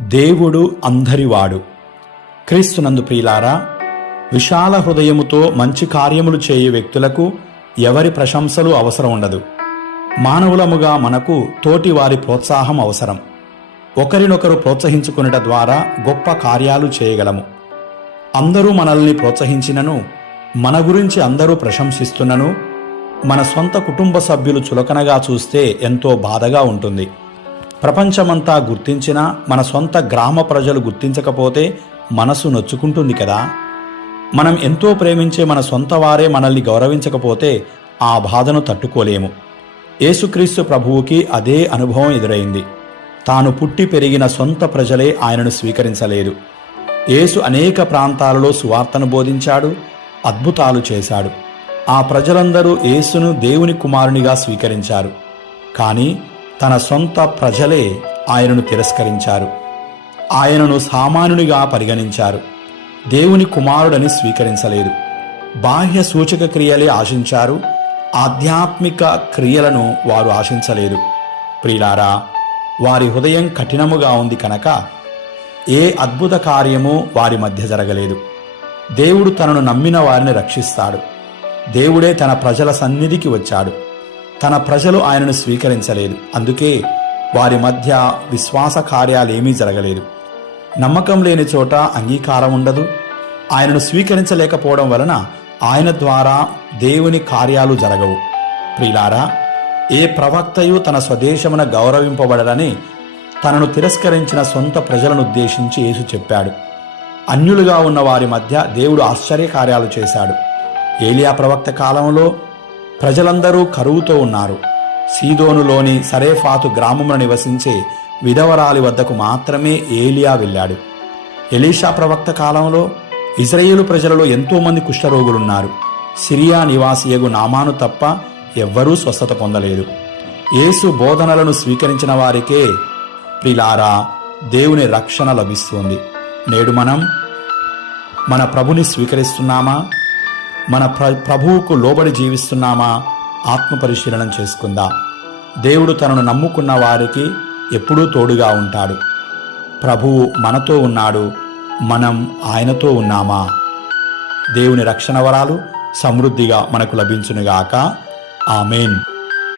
దేవుడు అందరివాడు. క్రీస్తునందు ప్రియులారా, విశాల హృదయముతో మంచి కార్యములు చేయు వ్యక్తులకు ఎవరి ప్రశంసలు అవసరం ఉండదు. మానవులముగా మనకు తోటి వారి ప్రోత్సాహం అవసరం. ఒకరినొకరు ప్రోత్సహించుకునేట ద్వారా గొప్ప కార్యాలు చేయగలము. అందరూ మనల్ని ప్రోత్సహించినను, మన గురించి అందరూ ప్రశంసిస్తున్నను, మన సొంత కుటుంబ సభ్యులు చులకనగా చూస్తే ఎంతో బాధగా ఉంటుంది. ప్రపంచమంతా గుర్తించినా మన సొంత గ్రామ ప్రజలు గుర్తించకపోతే మనసు నొచ్చుకుంటుంది కదా. మనం ఎంతో ప్రేమించే మన సొంత వారే మనల్ని గౌరవించకపోతే ఆ బాధను తట్టుకోలేము. యేసుక్రీస్తు ప్రభువుకి అదే అనుభవం ఎదురైంది. తాను పుట్టి పెరిగిన సొంత ప్రజలే ఆయనను స్వీకరించలేదు. యేసు అనేక ప్రాంతాలలో సువార్తను బోధించాడు, అద్భుతాలు చేశాడు. ఆ ప్రజలందరూ యేసును దేవుని కుమారునిగా స్వీకరించారు. కానీ తన సొంత ప్రజలే ఆయనను తిరస్కరించారు. ఆయనను సామాన్యునిగా పరిగణించారు. దేవుని కుమారుడని స్వీకరించలేదు. బాహ్య సూచక క్రియలే ఆశించారు, ఆధ్యాత్మిక క్రియలను వారు ఆశించలేదు. ప్రియులారా, వారి హృదయం కఠినముగా ఉంది కనుక ఏ అద్భుత కార్యము వారి మధ్య జరగలేదు. దేవుడు తనను నమ్మిన వారిని రక్షిస్తాడు. దేవుడే తన ప్రజల సన్నిధికి వచ్చాడు. తన ప్రజలు ఆయనను స్వీకరించలేదు. అందుకే వారి మధ్య విశ్వాస కార్యాలేమీ జరగలేదు. నమ్మకం లేని చోట అంగీకారం ఉండదు. ఆయనను స్వీకరించలేకపోవడం వలన ఆయన ద్వారా దేవుని కార్యాలు జరగవు. ప్రియులారా, ఏ ప్రవక్తయు తన స్వదేశమున గౌరవింపబడరని తనను తిరస్కరించిన సొంత ప్రజలను ఉద్దేశించి యేసు చెప్పాడు. అన్యులుగా ఉన్న వారి మధ్య దేవుడు ఆశ్చర్యకార్యాలు చేశాడు. ఏలియా ప్రవక్త కాలంలో ప్రజలందరూ కరువుతో ఉన్నారు. సీదోనులోని సరేఫాతు గ్రామమున నివసించే విధవరాలి వద్దకు మాత్రమే ఏలియా వెళ్ళాడు. ఎలీషా ప్రవక్త కాలంలో ఇజ్రాయేలు ప్రజలలో ఎంతోమంది కుష్ఠరోగులున్నారు. సిరియా నివాసియగు నామాను తప్ప ఎవ్వరూ స్వస్థత పొందలేదు. యేసు బోధనలను స్వీకరించిన వారికే ప్రియులారా దేవుని రక్షణ లభిస్తుంది. నేడు మనం మన ప్రభుని స్వీకరిస్తున్నామా? మన ప్రభువుకు లోబడి జీవిస్తున్నామా? ఆత్మ పరిశీలన చేసుకుందాం. దేవుడు తనను నమ్ముకున్న వారికి ఎప్పుడూ తోడుగా ఉంటాడు. ప్రభువు మనతో ఉన్నాడు, మనం ఆయనతో ఉన్నామా? దేవుని రక్షణ వరాలు సమృద్ధిగా మనకు లభించునుగాక. ఆమేన్.